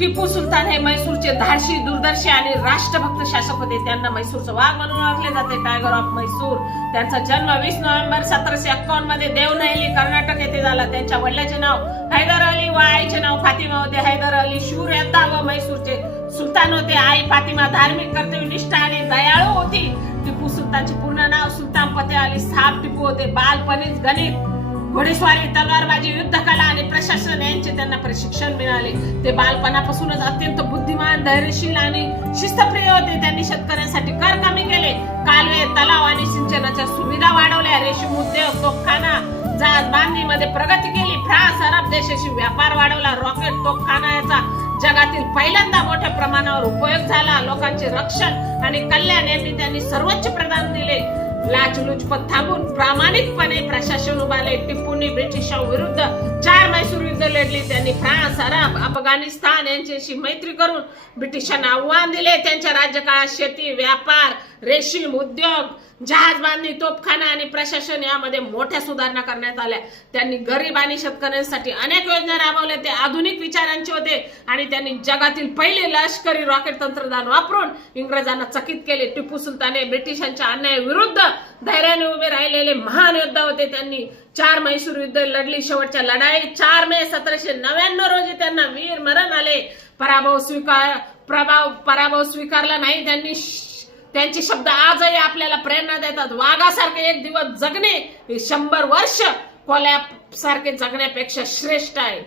टिपू सुलतान हे मैसूरचे धाडसी, दूरदर्शी आणि राष्ट्रभक्त शासक होते. त्यांना मैसूरचं वाघ म्हणून ओळखले जाते, टायगर ऑफ मैसूर. त्यांचा जन्म 20 नोव्हेंबर 1751 मध्ये देवनहल्ली, कर्नाटक येथे झाला. त्यांच्या वडिलांचे नाव हैदर अली व आईचे नाव फातिमा होते. हैदर अली शूर योद्धा व मैसूरचे सुलतान होते. आई फातिमा धार्मिक, कर्तव्यनिष्ठ आणि दयाळू होती. टिपू सुलतानचे पूर्ण नाव सुलतान फतेह अली साहब टिपू होते. बालपणीच गणित, घोडेस्वारी, तलवारबाजी, युद्धकला आणि प्रशासन यांचे त्यांना प्रशिक्षण मिळाले. ते बालपणापासूनच अत्यंत बुद्धिमान, धैर्यशील आणि शिस्तप्रिय होते. त्यांनी शेतकऱ्यांसाठी कर कमी केले, कालवे, तलाव आणि सिंचनाच्या सुविधा वाढवल्या, रेशीम उद्योग, तोफखाना, जहाज बांधणीमध्ये प्रगती केली. फ्रान्स, अरब देशाशी व्यापार वाढवला. रॉकेट, तोफखाना याचा जगातील पहिल्यांदा मोठ्या प्रमाणावर उपयोग झाला. लोकांचे रक्षण आणि कल्याण यांनी त्यांनी सर्वोच्च प्राधान्य दिले. लाचलुचपत थांबून प्रामाणिकपणे प्रशासन उभारले. टिपूंनी ब्रिटिशांविरुद्ध 4 मैसूर युद्ध लढली. त्यांनी फ्रान्स, अरब, अफगाणिस्तान यांच्याशी मैत्री करून ब्रिटिशांना आव्हान दिले. त्यांच्या राज्यकाळात शेती, व्यापार, रेशीम उद्योग, जहाज बांधणी, तोफखाना आणि प्रशासन यामध्ये मोठ्या सुधारणा करण्यात आल्या. त्यांनी गरीब आणि शेतकऱ्यांसाठी अनेक योजना राबवल्या. ते आधुनिक विचारांचे होते आणि त्यांनी जगातील पहिले लष्करी रॉकेट तंत्रज्ञान वापरून इंग्रजांना चकित केले. टिपू सुलतान हे ब्रिटिशांच्या अन्यायाविरुद्ध धैर्याने उभे राहिलेले महान योद्धा होते. त्यांनी 4 मैसूर युद्ध लढली. शेवटच्या लढाईत 4 मे 1799 रोजी त्यांना वीर मरण आले. पराभव स्वीकारला नाही. त्यांचे शब्द आजही आपल्याला प्रेरणा देतात. वाघासारखे एक दिवस जगणे हे 100 वर्ष कोल्ह्यासारखे जगण्यापेक्षा श्रेष्ठ आहे.